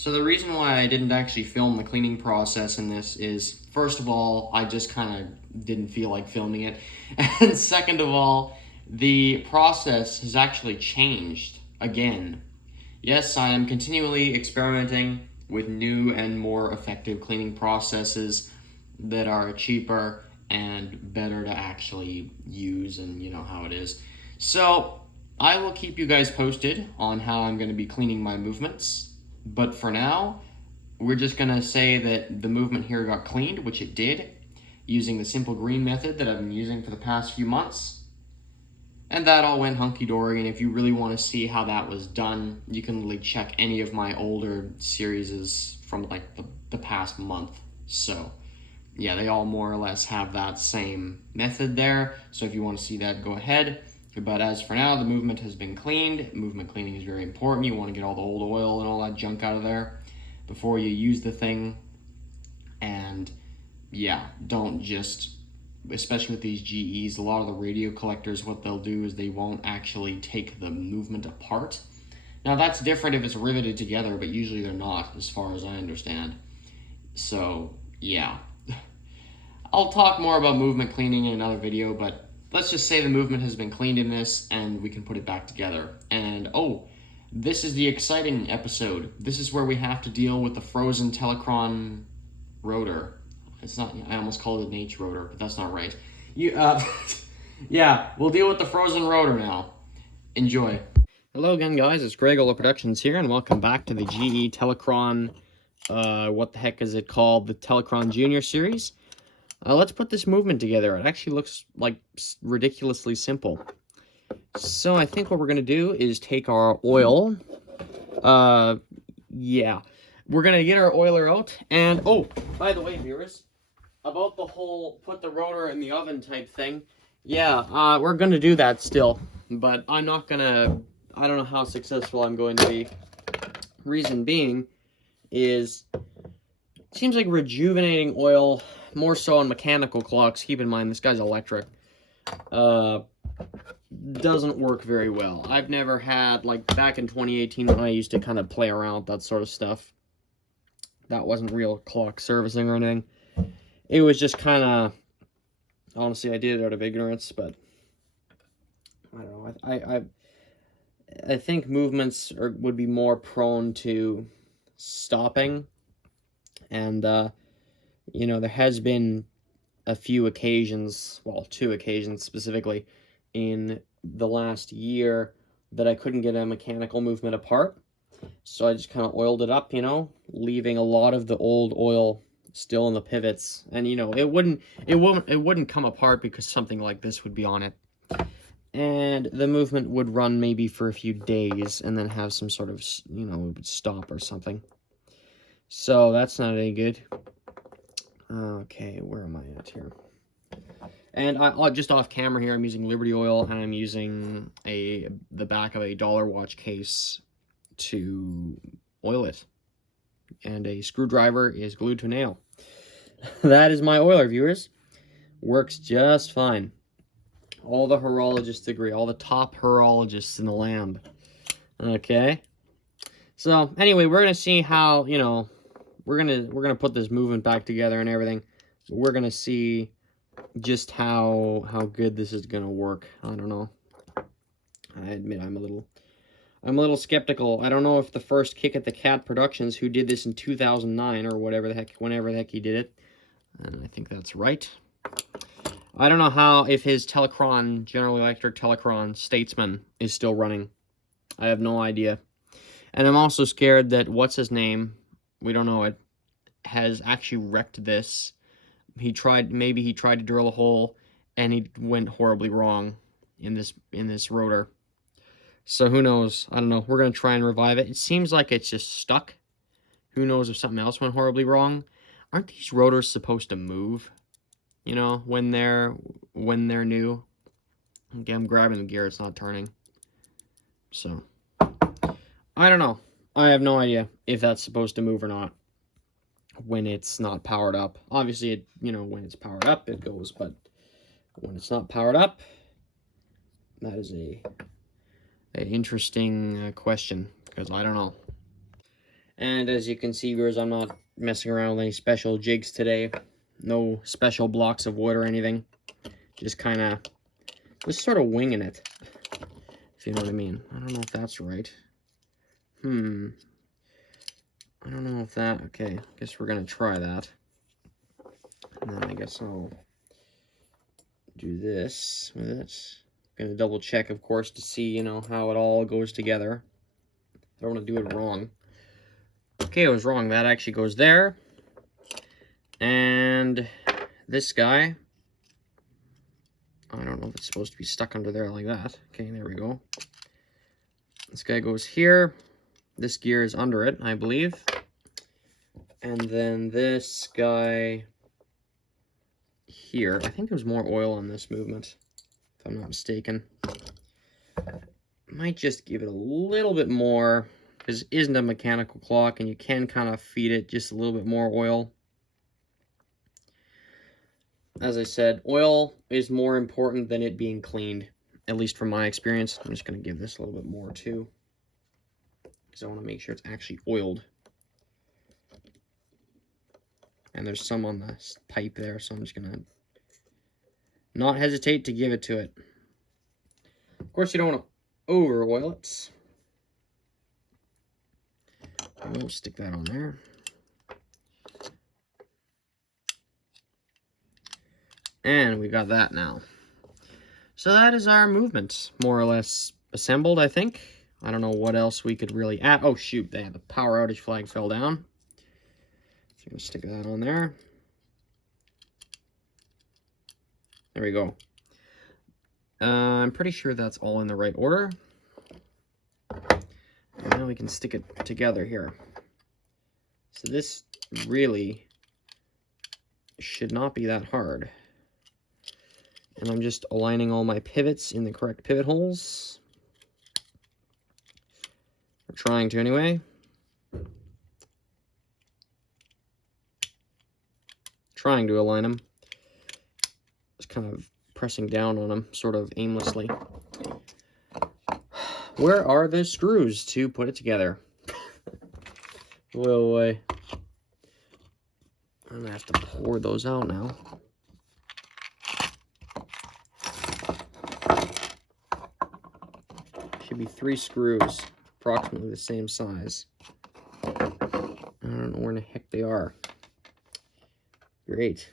So the reason why I didn't actually film the cleaning process in this is, first of all, I just kind of didn't feel like filming it. And second of all, the process has actually changed again. Yes, I am continually experimenting with new and more effective cleaning processes that are cheaper and better to actually use, and you know how it is. So I will keep you guys posted on how I'm going to be cleaning my movements. But for now, we're just going to say that the movement here got cleaned, which it did, using the simple green method that I've been using for the past few months. And that all went hunky-dory, and if you really want to see how that was done, you can literally check any of my older series from like the past month. So yeah, they all more or less have that same method there. So if you want to see that, go ahead. But as for now, the movement has been cleaned. Movement cleaning is very important. You want to get all the old oil and all that junk out of there before you use the thing. And yeah, don't just, especially with these GEs, a lot of the radio collectors, what they'll do is they won't actually take the movement apart. Now that's different if it's riveted together, but usually they're not, as far as I understand. So yeah, I'll talk more about movement cleaning in another video, but let's just say the movement has been cleaned in this and we can put it back together. And oh, this is the exciting episode. This is where we have to deal with the frozen Telechron rotor. It's not, I almost called it an H rotor, but that's not right. Yeah, we'll deal with the frozen rotor now. Enjoy. Hello again, guys. It's Gregola Productions here, and welcome back to the GE Telechron, what the heck is it called? The Telechron Junior Series. Let's put this movement together. It actually looks like ridiculously simple. So I think what we're going to do is take our oil. Yeah. We're going to get our oiler out. And, oh, by the way, viewers, about the whole put the rotor in the oven type thing. Yeah, we're going to do that still. But I'm not going to, I don't know how successful I'm going to be. Reason being is, it seems like rejuvenating oil, more so on mechanical clocks, keep in mind this guy's electric, doesn't work very well. I've never had, like back in 2018 when I used to kind of play around with that sort of stuff, that wasn't real clock servicing or anything. It was just kind of, honestly, I did it out of ignorance, but I don't know. I think movements would be more prone to stopping, and you know, there has been a few occasions, well, 2 occasions specifically, in the last year that I couldn't get a mechanical movement apart. So I just kind of oiled it up, you know, leaving a lot of the old oil still in the pivots. And, you know, it wouldn't come apart because something like this would be on it. And the movement would run maybe for a few days and then have some sort of, you know, it would stop or something. So that's not any good. Okay, where am I at here? And I just off camera here, I'm using Liberty oil, and I'm using the back of a dollar watch case to oil it. And a screwdriver is glued to a nail. That is my oiler, viewers. Works just fine. All the horologists agree. All the top horologists in the land. Okay. So anyway, we're gonna see how, you know, we're gonna put this movement back together and everything. We're gonna see just how good this is gonna work. I don't know. I admit I'm a little skeptical. I don't know if the first Kick at the Cat Productions, who did this in 2009 or whenever the heck he did it, and I think that's right. I don't know if his Telechron, General Electric Telechron Statesman is still running. I have no idea. And I'm also scared that what's-his-name, we don't know it, has actually wrecked this. Maybe he tried to drill a hole, and he went horribly wrong in this rotor. So who knows? I don't know. We're going to try and revive it. It seems like it's just stuck. Who knows if something else went horribly wrong? Aren't these rotors supposed to move? You know, when they're new. Okay, I'm grabbing the gear. It's not turning. So, I don't know. I have no idea if that's supposed to move or not when it's not powered up. Obviously, you know, when it's powered up, it goes. But when it's not powered up, that is an interesting question, because I don't know. And as you can see, viewers, I'm not messing around with any special jigs today. No special blocks of wood or anything. Just sort of winging it, if you know what I mean. I don't know if that's right. I don't know if that... Okay, I guess we're going to try that. And then I guess I'll do this with it. I'm going to double check, of course, to see, you know, how it all goes together. I don't want to do it wrong. Okay, I was wrong. That actually goes there. And this guy... I don't know if it's supposed to be stuck under there like that. Okay, there we go. This guy goes here. This gear is under it, I believe. And then this guy here. I think there's more oil on this movement, if I'm not mistaken. Might just give it a little bit more, because it isn't a mechanical clock, and you can kind of feed it just a little bit more oil. As I said, oil is more important than it being cleaned, at least from my experience. I'm just going to give this a little bit more too, because I want to make sure it's actually oiled. And there's some on the pipe there, so I'm just going to not hesitate to give it to it. Of course, you don't want to over oil it. We'll stick that on there. And we got that now. So that is our movement, more or less assembled, I think. I don't know what else we could really add. Oh, shoot, the power outage flag fell down. So I'm going to stick that on there. There we go. I'm pretty sure that's all in the right order. And now we can stick it together here. So this really should not be that hard. And I'm just aligning all my pivots in the correct pivot holes. Or trying to anyway. Trying to align them. Just kind of pressing down on them, sort of aimlessly. Where are the screws to put it together? Well, I'm gonna have to pour those out now. Should be 3 screws, approximately the same size. I don't know where in the heck they are. Great.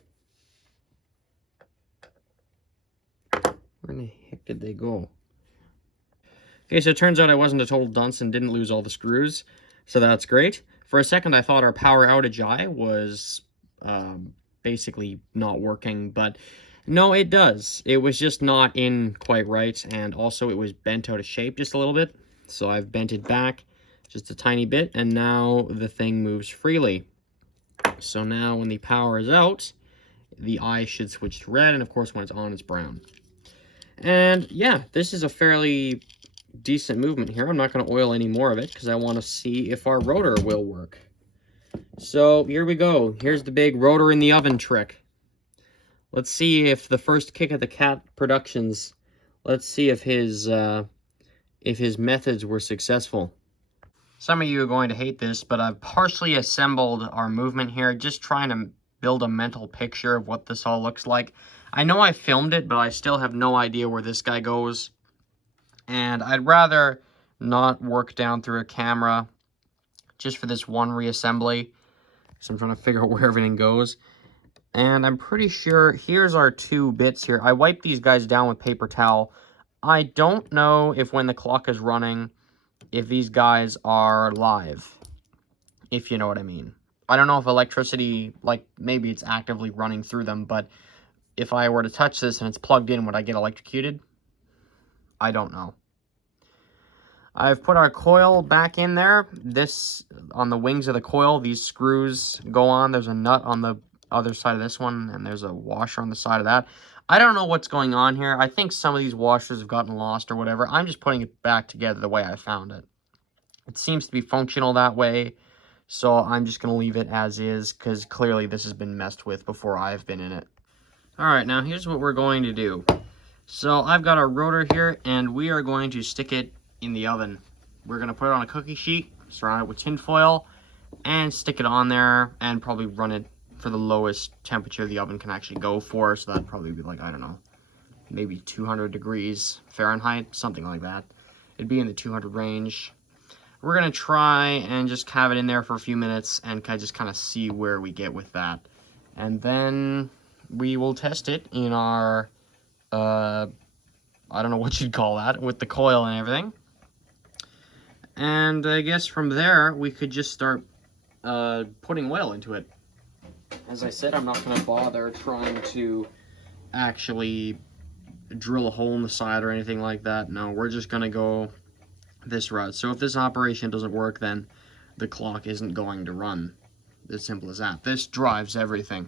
Where in the heck did they go? Okay, so it turns out I wasn't a total dunce and didn't lose all the screws, so that's great. For a second, I thought our power outage eye was basically not working, but no, it does. It was just not in quite right, and also it was bent out of shape just a little bit. So I've bent it back just a tiny bit, and now the thing moves freely. So now when the power is out, the eye should switch to red, and of course when it's on, it's brown. And yeah, this is a fairly decent movement here. I'm not going to oil any more of it because I want to see if our rotor will work. So here we go. Here's the big rotor in the oven trick. Let's see if the first kick at the Cat Productions, let's see if his methods were successful. Some of you are going to hate this, but I've partially assembled our movement here, just trying to build a mental picture of what this all looks like. I know I filmed it, but I still have no idea where this guy goes. And I'd rather not work down through a camera just for this one reassembly. So I'm trying to figure out where everything goes. And I'm pretty sure, here's our 2 bits here. I wiped these guys down with paper towel. I don't know if when the clock is running, if these guys are live, if you know what I mean. I don't know if electricity, like maybe it's actively running through them, but if I were to touch this and it's plugged in, would I get electrocuted? I don't know. I've put our coil back in there. This, on the wings of the coil, these screws go on. There's a nut on the other side of this one, and there's a washer on the side of that. I don't know what's going on here. I think some of these washers have gotten lost or whatever. I'm just putting it back together the way I found it. It seems to be functional that way, so I'm just going to leave it as is, because clearly this has been messed with before I've been in it. Alright, now here's what we're going to do. So I've got our rotor here, and we are going to stick it in the oven. We're going to put it on a cookie sheet, surround it with tin foil, and stick it on there and probably run it for the lowest temperature the oven can actually go for. So that'd probably be like, I don't know, maybe 200 degrees Fahrenheit, something like that. It'd be in the 200 range. We're gonna try and just have it in there for a few minutes and just kind of see where we get with that. And then we will test it in our, I don't know what you'd call that, with the coil and everything. And I guess from there, we could just start putting oil into it. As I said, I'm not gonna bother trying to actually drill a hole in the side or anything like that. No, we're just gonna go this route. So if this operation doesn't work, then the clock isn't going to run. As simple as that. This drives everything.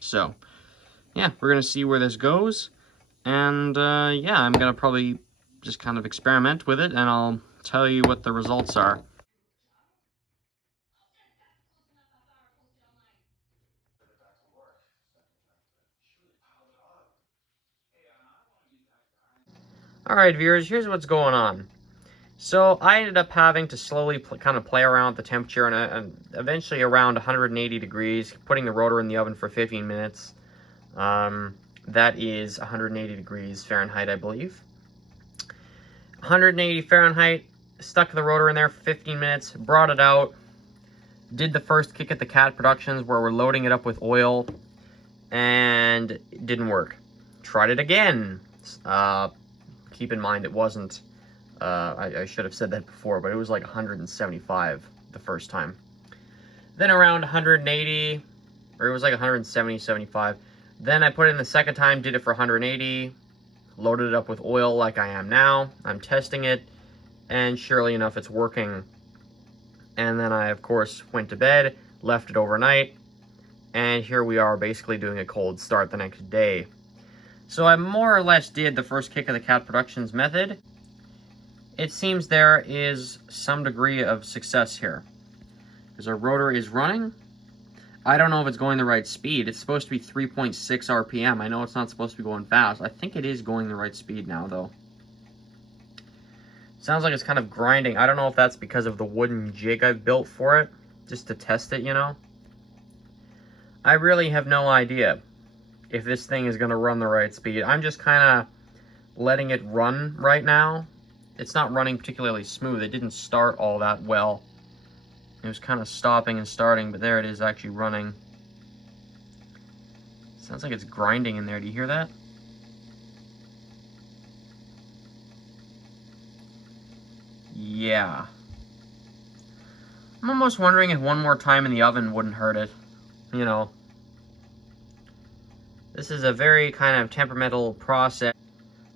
So yeah, we're gonna see where this goes, and yeah, I'm gonna probably just kind of experiment with it, and I'll tell you what the results are. Alright viewers, here's what's going on. So I ended up having to slowly kind of play around with the temperature, and eventually around 180 degrees, putting the rotor in the oven for 15 minutes. That is 180 degrees Fahrenheit, I believe. 180 Fahrenheit, stuck the rotor in there for 15 minutes, brought it out, did the first kick at the Gregola Productions where we're loading it up with oil, and it didn't work. Tried it again. Keep in mind it wasn't, I should have said that before, but it was like 175 the first time. Then around 180, or it was like 170, 75. Then I put it in the second time, did it for 180, loaded it up with oil like I am now. I'm testing it, and surely enough, it's working. And then I, of course, went to bed, left it overnight, and here we are basically doing a cold start the next day. So I more or less did the first kick of the Gregola Productions method. It seems there is some degree of success here, because our rotor is running. I don't know if it's going the right speed. It's supposed to be 3.6 RPM. I know it's not supposed to be going fast. I think it is going the right speed now, though. Sounds like it's kind of grinding. I don't know if that's because of the wooden jig I've built for it, just to test it, you know? I really have no idea if this thing is going to run the right speed. I'm just kind of letting it run right now. It's not running particularly smooth. It didn't start all that well. It was kind of stopping and starting, but there it is actually running. Sounds like it's grinding in there. Do you hear that? Yeah. I'm almost wondering if one more time in the oven wouldn't hurt it. You know. This is a very kind of temperamental process.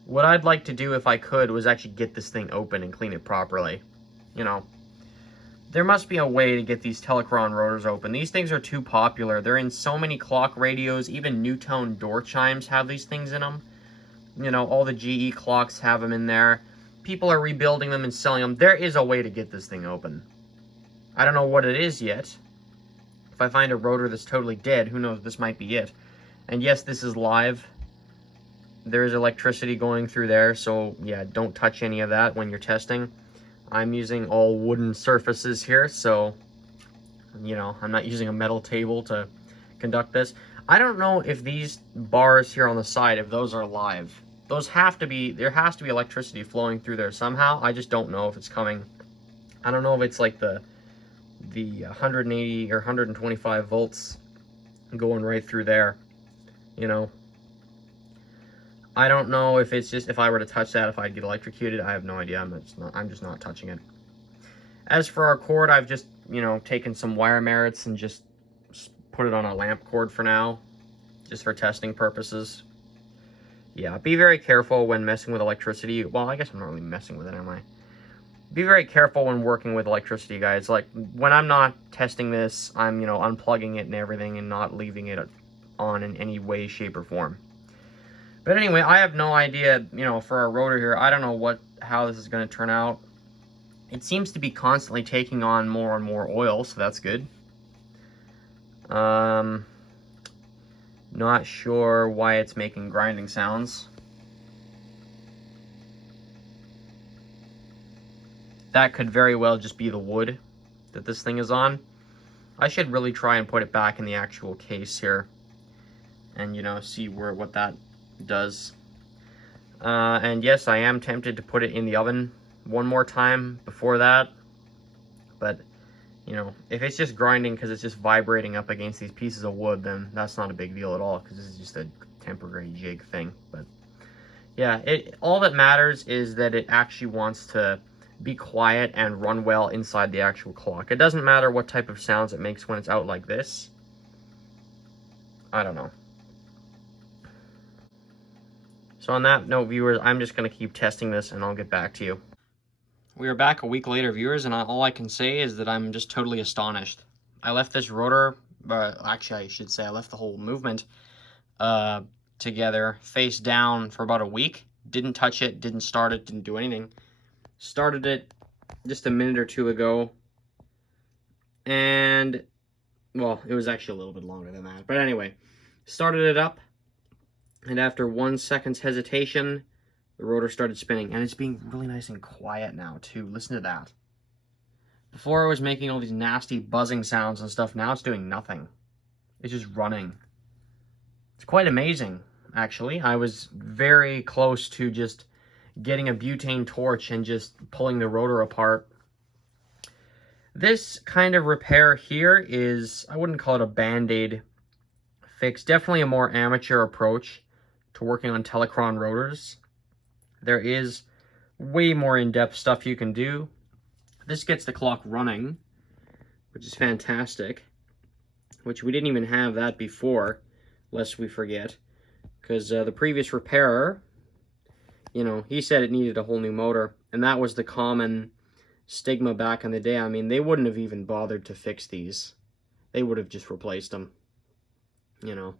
What I'd like to do if I could was actually get this thing open and clean it properly. You know. There must be a way to get these Telechron rotors open. These things are too popular. They're in so many clock radios. Even Newtone door chimes have these things in them. You know, all the GE clocks have them in there. People are rebuilding them and selling them. There is a way to get this thing open. I don't know what it is yet. If I find a rotor that's totally dead, who knows, this might be it. And yes, this is live. There is electricity going through there, so yeah, don't touch any of that when you're testing. I'm using all wooden surfaces here, so, you know, I'm not using a metal table to conduct this. I don't know if these bars here on the side, if those are live. Those have to be, there has to be electricity flowing through there somehow. I just don't know if it's coming. I don't know if it's like the 180 or 125 volts going right through there, you know. I don't know if it's just, if I were to touch that, if I'd get electrocuted. I have no idea. I'm just not touching it. As for our cord, I've just, you know, taken some wire merits and just put it on a lamp cord for now, just for testing purposes. Yeah, be very careful when messing with electricity. Well, I guess I'm not really messing with it, am I? Be very careful when working with electricity, guys. Like, when I'm not testing this, I'm, you know, unplugging it and everything and not leaving it on in any way, shape, or form. But anyway, I have no idea, you know, for our rotor here. I don't know how this is going to turn out. It seems to be constantly taking on more and more oil, so that's good. Not sure why it's making grinding sounds. That could very well just be the wood. that this thing is on. I should really try and put it back in the actual case here and, you know, see what that does. And yes, I am tempted to put it in the oven one more time before that, but, you know, if it's just grinding because it's just vibrating up against these pieces of wood, then that's not a big deal at all, because this is just a temporary jig thing. But yeah, all that matters is that it actually wants to be quiet and run well inside the actual clock. It doesn't matter what type of sounds it makes when it's out like this. I don't know. So on that note, viewers, I'm just going to keep testing this and I'll get back to you. We are back a week later, viewers, and all I can say is that I'm just totally astonished. I left this rotor, actually I should say I left the whole movement together, face down, for about a week. Didn't touch it, didn't start it, didn't do anything. Started it just a minute or two ago, and, well, it was actually a little bit longer than that. But anyway, started it up, and after 1 second's hesitation, the rotor started spinning, and it's being really nice and quiet now, too. Listen to that. Before, I was making all these nasty buzzing sounds and stuff. Now it's doing nothing. It's just running. It's quite amazing, actually. I was very close to just getting a butane torch and just pulling the rotor apart. This kind of repair here is, I wouldn't call it a band-aid fix. Definitely a more amateur approach to working on Telechron rotors. There is way more in-depth stuff you can do. This gets the clock running, which is fantastic, which we didn't even have that before, lest we forget, because the previous repairer, you know, he said it needed a whole new motor, and that was the common stigma back in the day. I mean, they wouldn't have even bothered to fix these. They would have just replaced them, you know.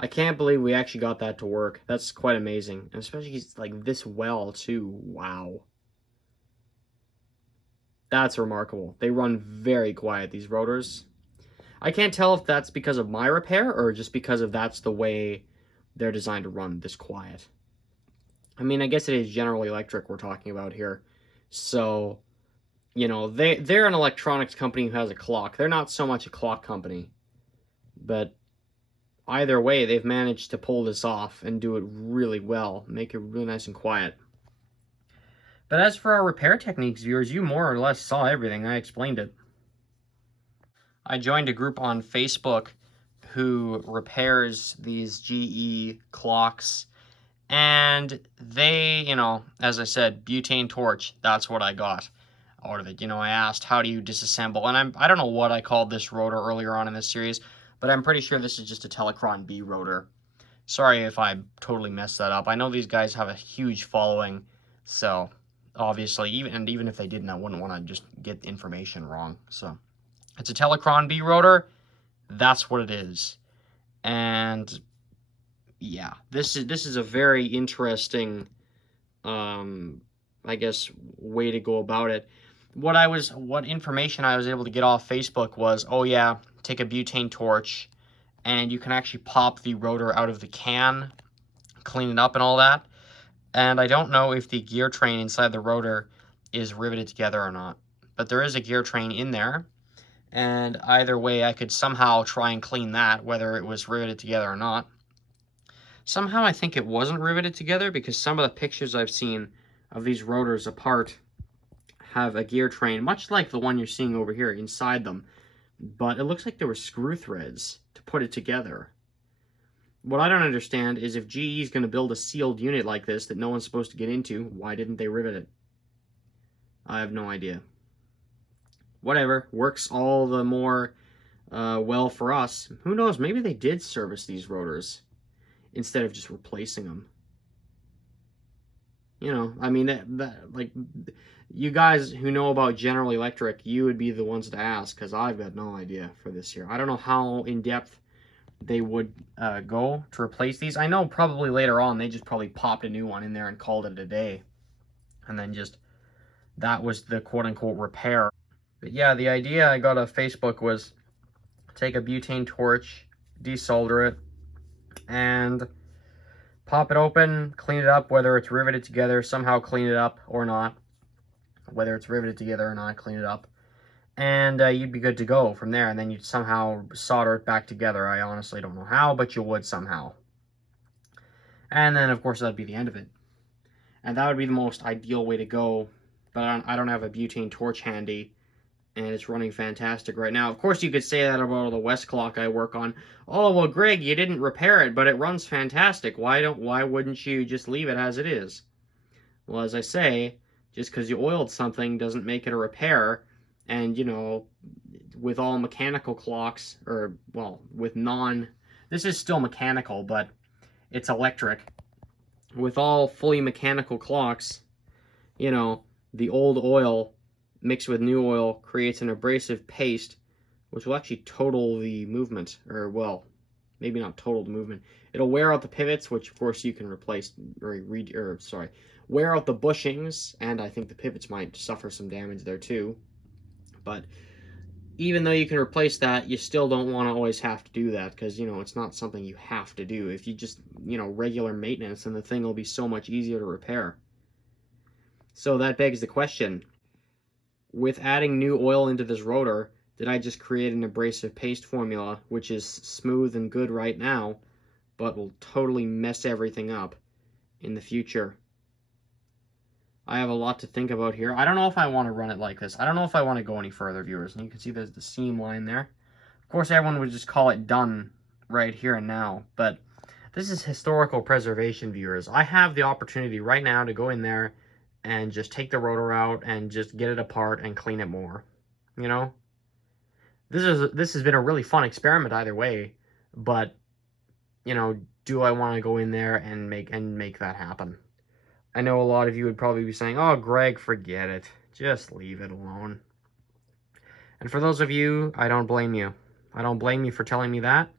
I can't believe we actually got that to work. That's quite amazing. And especially like this well too. Wow. That's remarkable. They run very quiet, these rotors. I can't tell if that's because of my repair or just because of that's the way they're designed to run this quiet. I mean, I guess it is General Electric we're talking about here. So, you know, they're an electronics company who has a clock. They're not so much a clock company. But either way, they've managed to pull this off and do it really well. Make it really nice and quiet. But as for our repair techniques, viewers, you more or less saw everything. I explained it. I joined a group on Facebook who repairs these GE clocks. And they, you know, as I said, butane torch, that's what I got out of it. You know, I asked, how do you disassemble? And I don't know what I called this rotor earlier on in this series, but I'm pretty sure this is just a Telechron B rotor. Sorry if I totally messed that up. I know these guys have a huge following, so obviously, even if they didn't, I wouldn't want to just get the information wrong. So it's a Telechron B rotor. That's what it is. And yeah, this is a very interesting, I guess, way to go about it. What information I was able to get off Facebook was, oh yeah, take a butane torch, and you can actually pop the rotor out of the can, clean it up and all that. And I don't know if the gear train inside the rotor is riveted together or not, but there is a gear train in there. And either way, I could somehow try and clean that, whether it was riveted together or not. Somehow I think it wasn't riveted together, because some of the pictures I've seen of these rotors apart have a gear train, much like the one you're seeing over here, inside them. But it looks like there were screw threads to put it together. What I don't understand is if GE is going to build a sealed unit like this that no one's supposed to get into, why didn't they rivet it? I have no idea. Whatever, works all the more well for us. Who knows, maybe they did service these rotors instead of just replacing them. You know, I mean, like, you guys who know about General Electric, you would be the ones to ask, because I've got no idea for this here. I don't know how in-depth they would go to replace these. I know probably later on they just probably popped a new one in there and called it a day. And then just, that was the quote-unquote repair. But yeah, the idea I got off Facebook was take a butane torch, desolder it, and pop it open, clean it up, whether it's riveted together, somehow clean it up or not. Whether it's riveted together or not, clean it up. and you'd be good to go from there, and then you'd somehow solder it back together. I honestly don't know how, but you would somehow. And then, of course, that'd be the end of it. And that would be the most ideal way to go, but I don't have a butane torch handy, and it's running fantastic right now. Of course, you could say that about the Westclox I work on. Oh, well, Greg, you didn't repair it, but it runs fantastic. Why wouldn't you just leave it as it is? Well, as I say, just because you oiled something doesn't make it a repair, and, you know, with all mechanical clocks, or, well, with this is still mechanical, but it's electric. With all fully mechanical clocks, you know, the old oil mixed with new oil creates an abrasive paste, which will actually total the movement, or, well, maybe not total the movement. It'll wear out the pivots, which of course you can replace, wear out the bushings, and I think the pivots might suffer some damage there too. But even though you can replace that, you still don't want to always have to do that, because, you know, it's not something you have to do. If you just, you know, regular maintenance, then the thing will be so much easier to repair. So that begs the question, with adding new oil into this rotor, did I just create an abrasive paste formula, which is smooth and good right now, but will totally mess everything up in the future? I have a lot to think about here. I don't know if I want to run it like this. I don't know if I want to go any further, viewers. And you can see there's the seam line there. Of course, everyone would just call it done right here and now, but this is historical preservation, viewers. I have the opportunity right now to go in there and just take the rotor out and just get it apart and clean it more. You know? This has been a really fun experiment either way, but, you know, do I want to go in there and make that happen? I know a lot of you would probably be saying, "Oh, Greg, forget it. Just leave it alone." And for those of you, I don't blame you. I don't blame you for telling me that,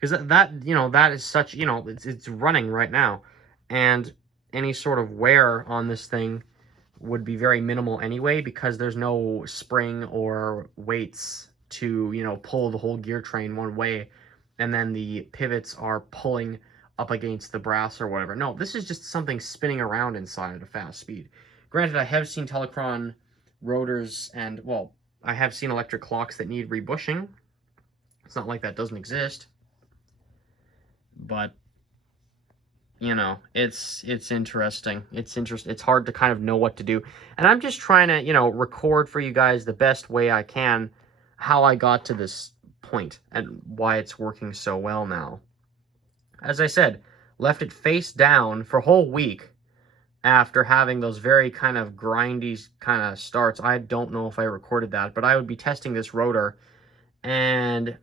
because you know, that is such, you know, it's running right now, and any sort of wear on this thing would be very minimal anyway, because there's no spring or weights to, you know, pull the whole gear train one way, and then the pivots are pulling up against the brass or whatever. No, this is just something spinning around inside at a fast speed. Granted, I have seen Telechron rotors, and, well, I have seen electric clocks that need rebushing. It's not like that doesn't exist. But, you know, it's interesting. It's hard to kind of know what to do. And I'm just trying to, you know, record for you guys the best way I can how I got to this point and why it's working so well now. As I said, left it face down for a whole week after having those very kind of grindy kind of starts. I don't know if I recorded that, but I would be testing this rotor, and,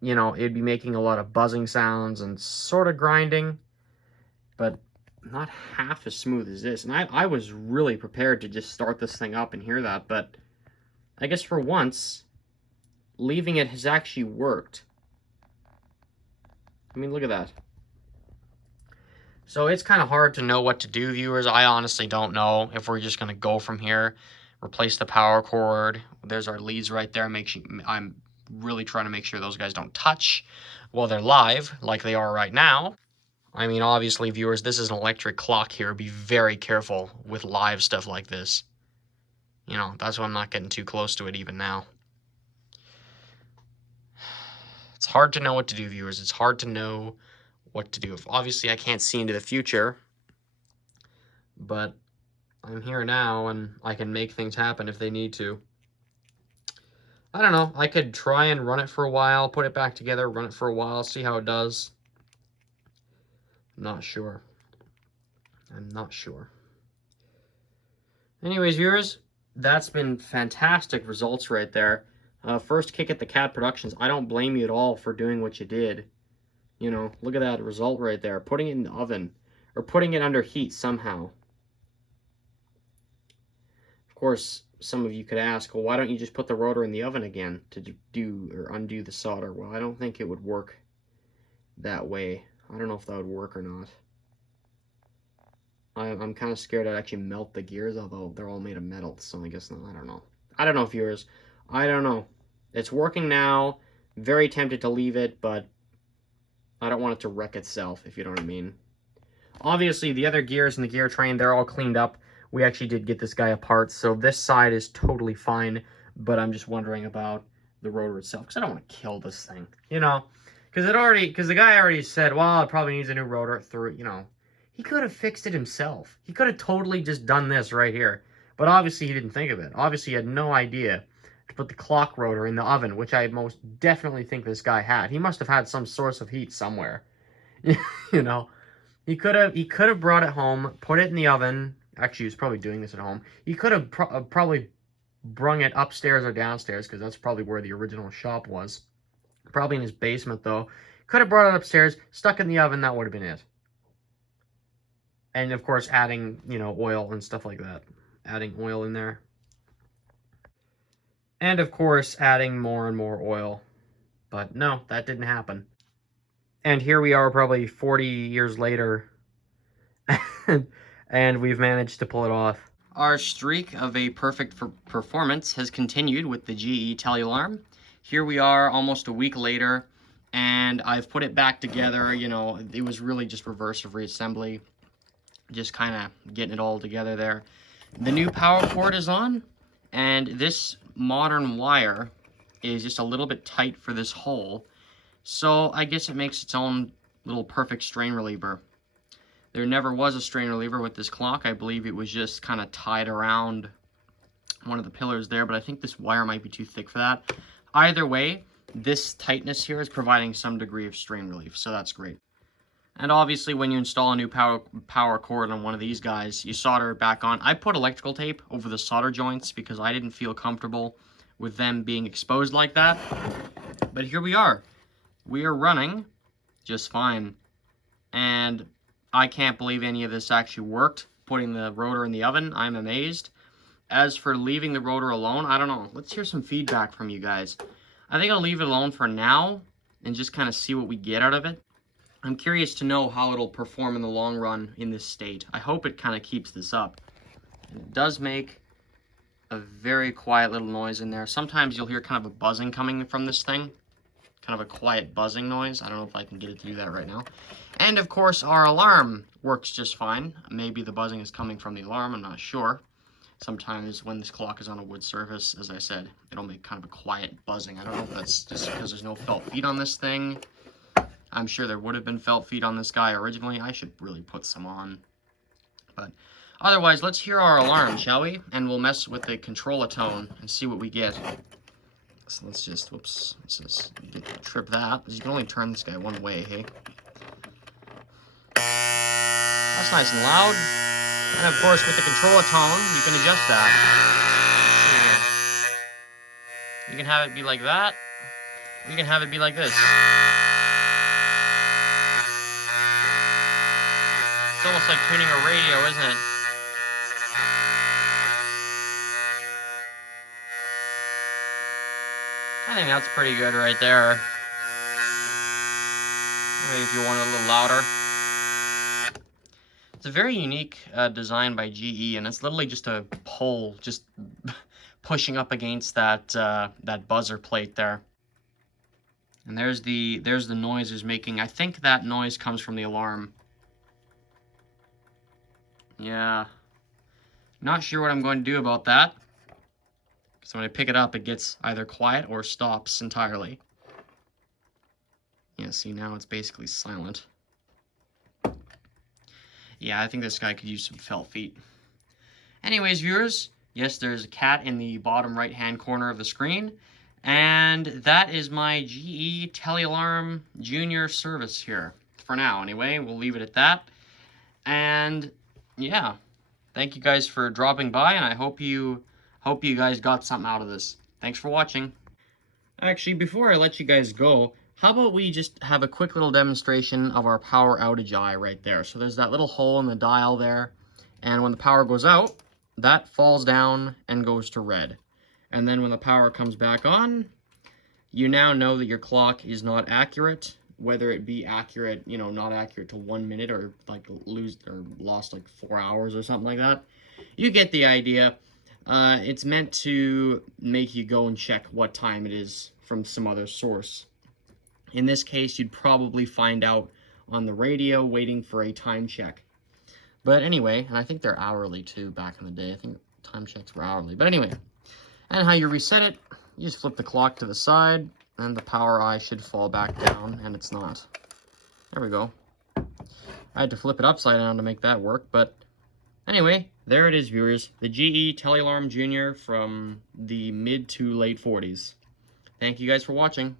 you know, it'd be making a lot of buzzing sounds and sort of grinding, but not half as smooth as this. And I was really prepared to just start this thing up and hear that, but I guess for once, leaving it has actually worked. I mean, look at that. So it's kind of hard to know what to do, viewers. I honestly don't know if we're just going to go from here, replace the power cord. There's our leads right there. I'm really trying to make sure those guys don't touch while they're live, like they are right now. I mean, obviously, viewers, this is an electric clock here. Be very careful with live stuff like this. You know, that's why I'm not getting too close to it even now. It's hard to know what to do, viewers. It's hard to know what to do. Obviously, I can't see into the future, but I'm here now, and I can make things happen if they need to. I don't know. I could try and run it for a while, put it back together, run it for a while, see how it does. I'm not sure. I'm not sure. Anyways, viewers, that's been fantastic results right there. First kick at the Cat Productions. I don't blame you at all for doing what you did. You know, look at that result right there. Putting it in the oven, or putting it under heat somehow. Of course, some of you could ask, well, why don't you just put the rotor in the oven again to do or undo the solder? Well, I don't think it would work that way. I don't know if that would work or not. I'm kind of scared I'd actually melt the gears, although they're all made of metal, so I guess not. I don't know. I don't know, viewers. I don't know. It's working now. Very tempted to leave it, but I don't want it to wreck itself, if you know what I mean. Obviously, the other gears in the gear train, they're all cleaned up. We actually did get this guy apart, so this side is totally fine. but I'm just wondering about the rotor itself, because I don't want to kill this thing, you know, because the guy already said, well, it probably needs a new rotor through, you know. He could have fixed it himself. He could have totally just done this right here, but obviously he didn't think of it. Obviously he had no idea to put the clock rotor in the oven, which I most definitely think this guy had. He must have had some source of heat somewhere. You know, he could have brought it home, put it in the oven. Actually, he was probably doing this at home. He could have probably brung it upstairs or downstairs, because that's probably where the original shop was. Probably in his basement, though. Could have brought it upstairs, stuck it in the oven, that would have been it. And, of course, adding, you know, oil and stuff like that. Adding oil in there. And, of course, adding more and more oil. But, no, that didn't happen. And here we are probably 40 years later, and we've managed to pull it off. Our streak of a perfect performance has continued with the GE Tela-Alarm. Here we are almost a week later, and I've put it back together. You know, it was really just reverse of reassembly, just kind of getting it all together there. The new power cord is on, and this modern wire is just a little bit tight for this hole. So I guess it makes its own little perfect strain reliever. There never was a strain reliever with this clock. I believe it was just kind of tied around one of the pillars there, but I think this wire might be too thick for that. Either way, this tightness here is providing some degree of strain relief, so that's great. And obviously when you install a new power cord on one of these guys, you solder it back on. I put electrical tape over the solder joints because I didn't feel comfortable with them being exposed like that. But here we are. We are running just fine, and I can't believe any of this actually worked. Putting the rotor in the oven, I'm amazed. As for leaving the rotor alone, I don't know. Let's hear some feedback from you guys. I think I'll leave it alone for now and just kind of see what we get out of it. I'm curious to know how it'll perform in the long run in this state. I hope it kind of keeps this up. It does make a very quiet little noise in there. Sometimes you'll hear kind of a buzzing coming from this thing. Kind of a quiet buzzing noise. I don't know if I can get it to do that right now. And of course our alarm works just fine. Maybe the buzzing is coming from the alarm, I'm not sure. Sometimes when this clock is on a wood surface, as I said, it'll make kind of a quiet buzzing. I don't know if that's just because there's no felt feet on this thing. I'm sure there would have been felt feet on this guy originally. I should really put some on. But otherwise, let's hear our alarm, shall we? And we'll mess with the controller tone and see what we get. So let's just, whoops, let's just trip that. You can only turn this guy one way, hey? That's nice and loud. And of course, with the controller tone, you can adjust that. You can have it be like that. You can have it be like this. It's almost like tuning a radio, isn't it? I think that's pretty good right there. Maybe if you want it a little louder. It's a very unique design by GE, and it's literally just a pole just pushing up against that that buzzer plate there. And there's the noise it's making. I think that noise comes from the alarm. Yeah. Not sure what I'm going to do about that. So when I pick it up, it gets either quiet or stops entirely. Yeah, see, now it's basically silent. Yeah, I think this guy could use some felt feet. Anyways, viewers, yes, there's a cat in the bottom right-hand corner of the screen. And that is my GE Tela-Alarm Junior service here. For now, anyway. We'll leave it at that. And, yeah. Thank you guys for dropping by, and I hope you guys got something out of this. Thanks for watching. Actually, before I let you guys go, how about we just have a quick little demonstration of our power outage eye right there. So there's that little hole in the dial there, and when the power goes out, that falls down and goes to red. And then when the power comes back on, you now know that your clock is not accurate, whether it be accurate, you know, not accurate to 1 minute or like lost like 4 hours or something like that. You get the idea. It's meant to make you go and check what time it is from some other source. In this case, you'd probably find out on the radio waiting for a time check. But anyway, and I think they're hourly too back in the day. I think time checks were hourly. But anyway, And how you reset it, you just flip the clock to the side, and the power eye should fall back down, and it's not. There we go. I had to flip it upside down to make that work, but anyway, there it is, viewers. The GE Tela-Alarm Jr. from the mid to late 40s. Thank you guys for watching.